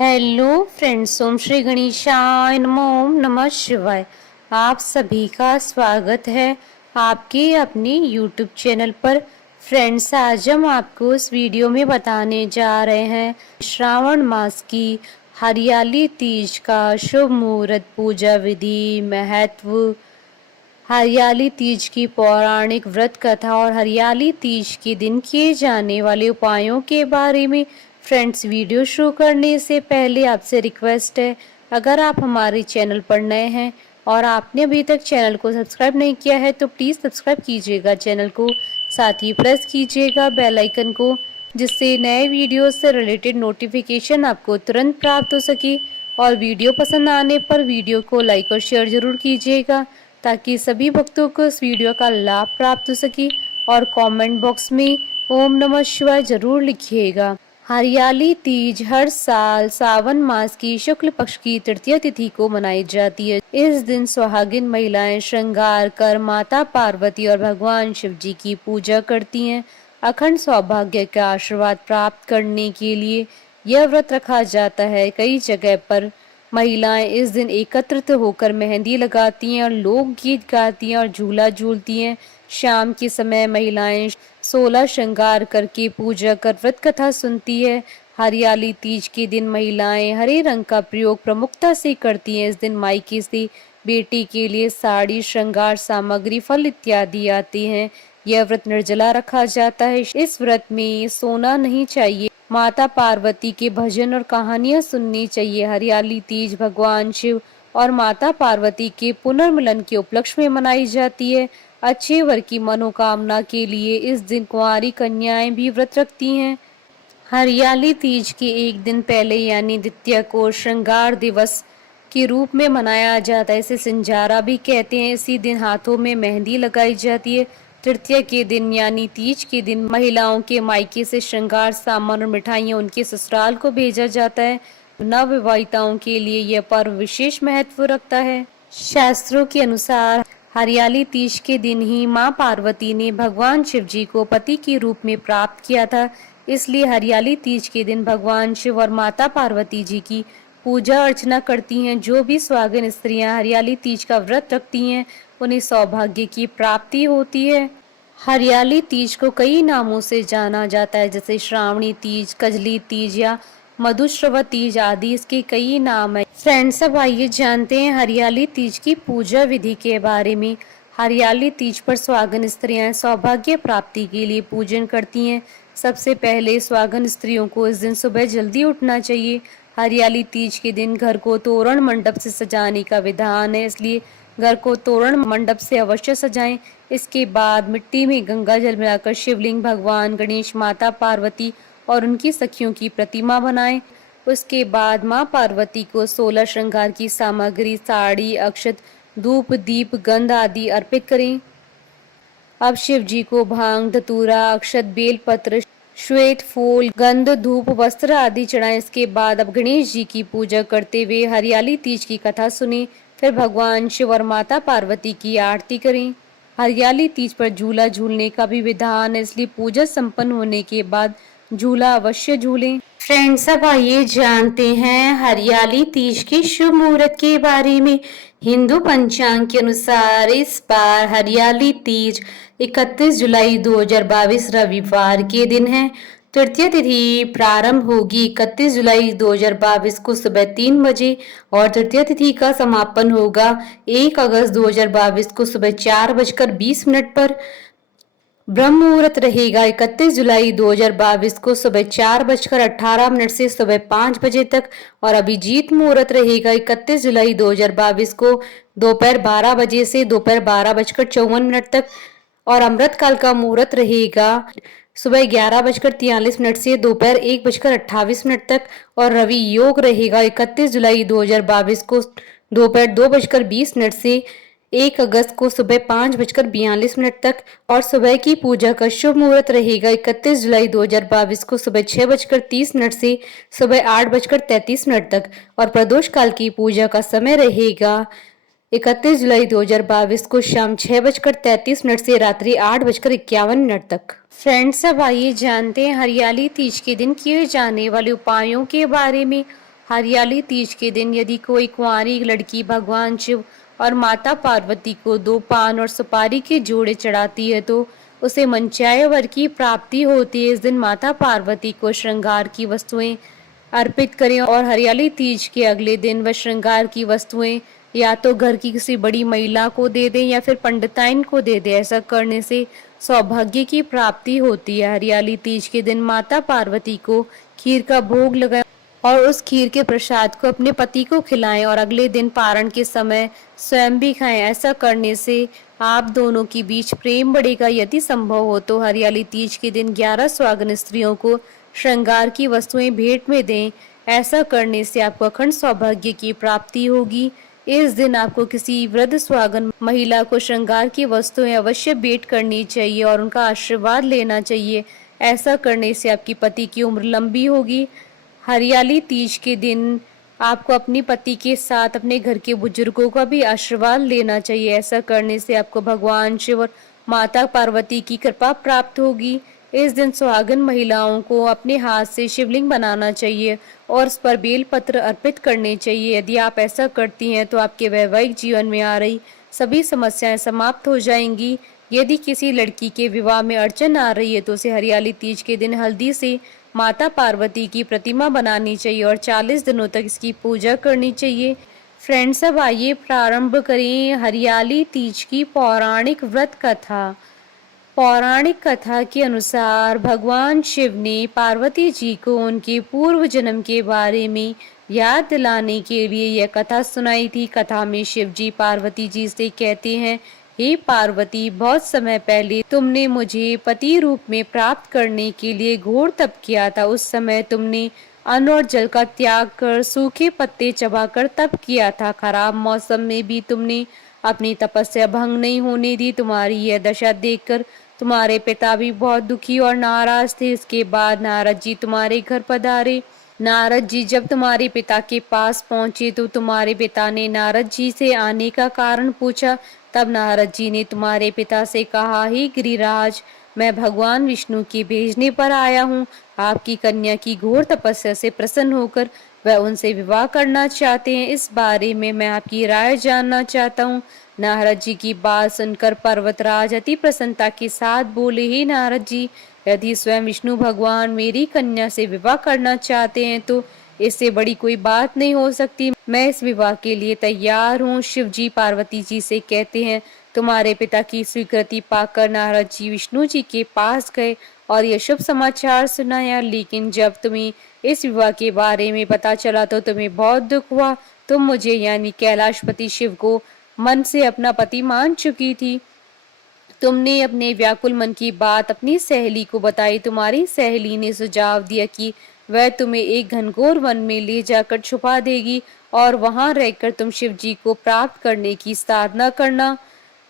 Hello friends, ओम श्री गणेशाय नमः। ओम नमः शिवाय। आप सभी का स्वागत है आपके अपने यूट्यूब चैनल पर। फ्रेंड्स, आज हम आपको इस वीडियो में बताने जा रहे हैं श्रावण मास की हरियाली तीज का शुभ मुहूर्त, पूजा विधि, महत्व, हरियाली तीज की पौराणिक व्रत कथा और हरियाली तीज के दिन किए जाने वाले उपायों के बारे में। फ्रेंड्स, वीडियो शुरू करने से पहले आपसे रिक्वेस्ट है, अगर आप हमारे चैनल पर नए हैं और आपने अभी तक चैनल को सब्सक्राइब नहीं किया है तो प्लीज़ सब्सक्राइब कीजिएगा चैनल को, साथ ही प्रेस कीजिएगा बेल आइकन को, जिससे नए वीडियो से रिलेटेड नोटिफिकेशन आपको तुरंत प्राप्त हो सके। और वीडियो पसंद आने पर वीडियो को लाइक और शेयर जरूर कीजिएगा ताकि सभी भक्तों को इस वीडियो का लाभ प्राप्त हो सके। और कमेंट बॉक्स में ओम नमः शिवाय जरूर लिखिएगा। हरियाली तीज हर साल सावन मास की शुक्ल पक्ष की तृतीय तिथि को मनाई जाती है। इस दिन सुहागिन महिलाएं श्रृंगार कर माता पार्वती और भगवान शिव जी की पूजा करती हैं। अखंड सौभाग्य का आशीर्वाद प्राप्त करने के लिए यह व्रत रखा जाता है। कई जगह पर महिलाएं इस दिन एकत्रित होकर मेहंदी लगाती हैं और लोकगीत गाती हैं और झूला झूलती हैं। शाम के समय महिलाएं 16 श्रृंगार करके पूजा कर व्रत कथा सुनती है। हरियाली तीज के दिन महिलाएं हरे रंग का प्रयोग प्रमुखता से करती हैं। इस दिन मायके से बेटी के लिए साड़ी, श्रृंगार सामग्री, फल इत्यादि आते हैं। यह व्रत निर्जला रखा जाता है। इस व्रत में सोना नहीं चाहिए। माता पार्वती के भजन और कहानियां सुननी चाहिए। हरियाली तीज भगवान शिव और माता पार्वती के पुनर्मिलन के उपलक्ष्य में मनाई जाती है। अच्छे वर की मनोकामना के लिए इस दिन कुंवारी कन्याएं भी व्रत रखती हैं। हरियाली तीज के एक दिन पहले यानी द्वितीया को श्रृंगार दिवस के रूप में मनाया जाता है। इसे सिंजारा भी कहते हैं। इसी दिन हाथों में मेहंदी लगाई जाती है। तृतीया के दिन यानी तीज के दिन महिलाओं के मायके से श्रृंगार सामान और मिठाइयां उनके ससुराल को भेजा जाता है। नवविवाहिताओं के लिए यह पर्व विशेष महत्व रखता है। शास्त्रों के अनुसार हरियाली तीज के दिन ही मां पार्वती ने भगवान शिव जी को पति के रूप में प्राप्त किया था। इसलिए हरियाली तीज के दिन भगवान शिव और माता पार्वती जी की पूजा अर्चना करती हैं। जो भी सुहागिन स्त्रियां हरियाली तीज का व्रत रखती हैं उन्हें सौभाग्य की प्राप्ति होती है। हरियाली तीज को कई नामों से जाना जाता है, जैसे श्रावणी तीज, कजली तीज या मधुश्रवा तीज आदि। इसके कई नाम है। फ्रेंड्स, अब आइए जानते हैं हरियाली तीज की पूजा विधि के बारे में। हरियाली तीज पर सुहागन स्त्रियां सौभाग्य प्राप्ति के लिए पूजन करती हैं। सबसे पहले सुहागन स्त्रियों को इस दिन सुबह जल्दी उठना चाहिए। हरियाली तीज के दिन घर को तोरण मंडप से सजाने का विधान है, इसलिए घर को तोरण मंडप से अवश्य सजाएं। इसके बाद मिट्टी में गंगा जल मिलाकर शिवलिंग, भगवान गणेश, माता पार्वती और उनकी सखियों की प्रतिमा बनाएं। उसके बाद मां पार्वती को 16 श्रृंगार की सामग्री, साड़ी, अक्षत, धूप, दीप, गंध आदि अर्पित करें। अब शिव जी को भांग, धतूरा, अक्षत, बेलपत्र, श्वेत फूल, गंध, धूप, वस्त्र आदि चढ़ाएं। इसके बाद अब गणेश जी की पूजा करते हुए हरियाली तीज की कथा सुने। फिर भगवान शिव और माता पार्वती की आरती करें। हरियाली तीज पर झूला झूलने का भी विधान है, इसलिए पूजा संपन्न होने के बाद झूला अवश्य झूलें। फ्रेंड्स, अब आइए जानते हैं हरियाली तीज के शुभ मुहूर्त के बारे में। हिंदू पंचांग के अनुसार इस बार हरियाली तीज 31 जुलाई 2022 रविवार के दिन है। तृतीय तिथि प्रारंभ होगी 31 जुलाई 2022 को सुबह 3 बजे और तृतीय तिथि का समापन होगा 1 अगस्त 2022 को सुबह 4:20 पर। ब्रह्म मुहूर्त रहेगा 31 जुलाई 2022 को सुबह 4:18 से सुबह 5 बजे तक। और अभिजीत मुहूर्त रहेगा 31 जुलाई 2022 को दोपहर 12 बजे से दोपहर 12:54 तक। और अमृत काल का मुहूर्त रहेगा सुबह 11:43 से दोपहर 1:28 तक। और रवि योग रहेगा 31 जुलाई 2022 को दोपहर 2:20 से 1 अगस्त को सुबह 5:42 तक। और सुबह की पूजा का शुभ मुहूर्त रहेगा 31 जुलाई 2022 को सुबह 6:30 से सुबह 8:33 तक। और प्रदोष काल की पूजा का समय रहेगा 31 जुलाई 2022 को शाम 6:33 से रात्रि 8:51 तक। फ्रेंड्स, अब आइए जानते हैं हरियाली तीज के दिन किए जाने वाले उपायों के बारे में। हरियाली तीज के दिन यदि कोई कुंवारी लड़की भगवान शिव और माता पार्वती को 2 पान और सुपारी के जोड़े चढ़ाती है तो उसे मनचाहे वर की प्राप्ति होती है। इस दिन माता पार्वती को श्रृंगार की वस्तुएं अर्पित करें और हरियाली तीज के अगले दिन वह श्रृंगार की वस्तुएं या तो घर की किसी बड़ी महिला को दे दें या फिर पंडिताइन को दे दें। ऐसा करने से सौभाग्य की प्राप्ति होती है। हरियाली तीज के दिन माता पार्वती को खीर का भोग लगाएं और उस खीर के प्रसाद को अपने पति को खिलाएं और अगले दिन पारण के समय स्वयं भी खाएं। ऐसा करने से आप दोनों के बीच प्रेम बढ़ेगा। यदि संभव हो तो हरियाली तीज के दिन 11 सुहागन स्त्रियों को श्रृंगार की वस्तुएं भेंट में दें। ऐसा करने से आपको अखंड सौभाग्य की प्राप्ति होगी। इस दिन आपको किसी वृद्ध सुहागन महिला को श्रृंगार की वस्तुएं अवश्य भेंट करनी चाहिए और उनका आशीर्वाद लेना चाहिए। ऐसा करने से आपकी पति की उम्र लंबी होगी। हरियाली तीज के दिन आपको अपने पति के साथ अपने घर के बुजुर्गों का भी आशीर्वाद लेना चाहिए। ऐसा करने से आपको भगवान शिव और माता पार्वती की कृपा प्राप्त होगी। इस दिन सुहागन महिलाओं को अपने हाथ से शिवलिंग बनाना चाहिए और उस पर बेलपत्र अर्पित करने चाहिए। यदि आप ऐसा करती हैं तो आपके वैवाहिक जीवन में आ रही सभी समस्याएं समाप्त हो जाएंगी। यदि किसी लड़की के विवाह में अड़चन आ रही है तो उसे हरियाली तीज के दिन हल्दी से माता पार्वती की प्रतिमा बनानी चाहिए और 40 दिनों तक इसकी पूजा करनी चाहिए। फ्रेंड्स, अब आइए प्रारंभ करें हरियाली तीज की पौराणिक व्रत कथा। पौराणिक कथा के अनुसार भगवान शिव ने पार्वती जी को उनके पूर्व जन्म के बारे में याद दिलाने के लिए यह कथा सुनाई थी। कथा में शिव जी पार्वती जी से कहते हैं, हे पार्वती, बहुत समय पहले तुमने मुझे पति रूप में प्राप्त करने के लिए घोर तप किया था। उस समय तुमने अन्न और जल का त्याग कर सूखे पत्ते चबाकर तप किया था। खराब मौसम में भी तुमने अपनी तपस्या भंग नहीं होने दी। तुम्हारी यह दशा देखकर तुम्हारे पिता भी बहुत दुखी और नाराज थे। इसके बाद नारद जी तुम्हारे घर पधारे। नारद जी जब तुम्हारे पिता के पास पहुंचे तो तुम्हारे पिता ने नारद जी से आने का कारण पूछा। तब नारद जी ने तुम्हारे पिता से कहा, हे गिरिराज, मैं भगवान विष्णु के भेजने पर आया हूँ। आपकी कन्या की घोर तपस्या से प्रसन्न होकर वह उनसे विवाह करना चाहते हैं। इस बारे में मैं आपकी राय जानना चाहता हूँ। नारद जी की बात सुनकर पर्वतराज अति प्रसन्नता के साथ बोले, हे नारद जी, यदि स्वयं विष्णु भगवान मेरी कन्या से विवाह करना चाहते हैं तो इससे बड़ी कोई बात नहीं हो सकती। मैं इस विवाह के लिए तैयार हूँ। शिव जी पार्वती जी से कहते हैं, तुम्हारे पिता की स्वीकृति पाकर नारद जी विष्णु जी के पास गए और यह शुभ समाचार सुनाया। लेकिन जब तुम्हें इस विवाह के बारे में पता चला तो तुम्हें बहुत दुख हुआ। तुम मुझे यानी कैलाशपति शिव को मन से अपना पति मान चुकी थी। तुमने अपने व्याकुल मन की बात अपनी सहेली को बताई। तुम्हारी सहेली ने सुझाव दिया कि वह तुम्हें एक घनघोर वन में ले जाकर छुपा देगी और वहां रहकर तुम शिव जी को प्राप्त करने की साधना करना।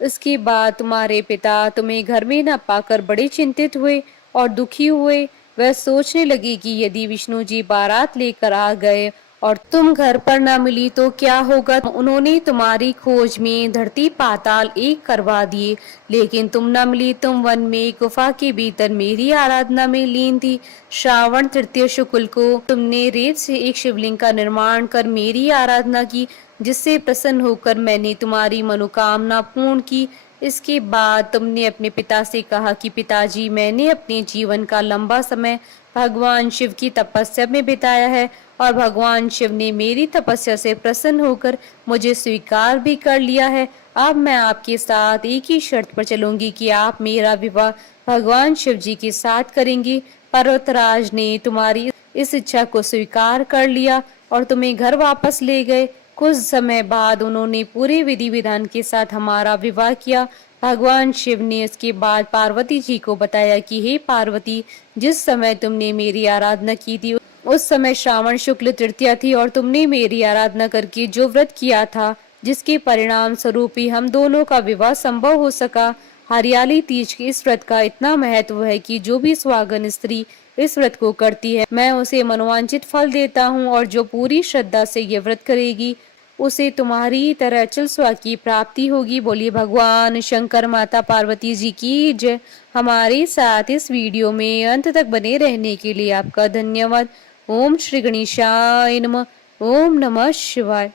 इसके बाद तुम्हारे पिता तुम्हें घर में न पाकर बड़े चिंतित हुए और दुखी हुए। वह सोचने लगी कि यदि विष्णु जी बारात लेकर आ गए और तुम घर पर न मिली तो क्या होगा। उन्होंने तुम्हारी खोज में धरती पाताल एक करवा दिए, लेकिन तुम न मिली। तुम वन में गुफा के भीतर मेरी आराधना में लीन थी। श्रावण तृतीय शुक्ल को तुमने रेत से एक शिवलिंग का निर्माण कर मेरी आराधना की, जिससे प्रसन्न होकर मैंने तुम्हारी मनोकामना पूर्ण की। इसके बाद तुमने अपने पिता से कहा कि पिताजी, मैंने अपने जीवन का लंबा समय भगवान शिव की तपस्या में बिताया है और भगवान शिव ने मेरी तपस्या से प्रसन्न होकर मुझे स्वीकार भी कर लिया है। अब मैं आपके साथ एक ही शर्त पर चलूंगी कि आप मेरा विवाह भगवान शिव जी के साथ करेंगी। पर्वतराज ने तुम्हारी इस इच्छा को स्वीकार कर लिया और तुम्हें घर वापस ले गए। कुछ समय बाद उन्होंने पूरे विधि विधान के साथ हमारा विवाह किया। भगवान शिव ने इसके बाद पार्वती जी को बताया कि हे पार्वती, जिस समय तुमने मेरी आराधना की थी उस समय श्रावण शुक्ल तृतीया थी और तुमने मेरी आराधना करके जो व्रत किया था, जिसके परिणाम स्वरूप ही हम दोनों का विवाह संभव हो सका। हरियाली तीज के इस व्रत का इतना महत्व है कि जो भी सुहागन स्त्री इस व्रत को करती है, मैं उसे मनोवांछित फल देता हूँ और जो पूरी श्रद्धा से ये व्रत करेगी उसे तुम्हारी तरह अचल सुख की प्राप्ति होगी। बोलिए भगवान शंकर माता पार्वती जी की जय। हमारे साथ इस वीडियो में अंत तक बने रहने के लिए आपका धन्यवाद। ओम श्री गणेशाय नमः। ओम नमः शिवाय।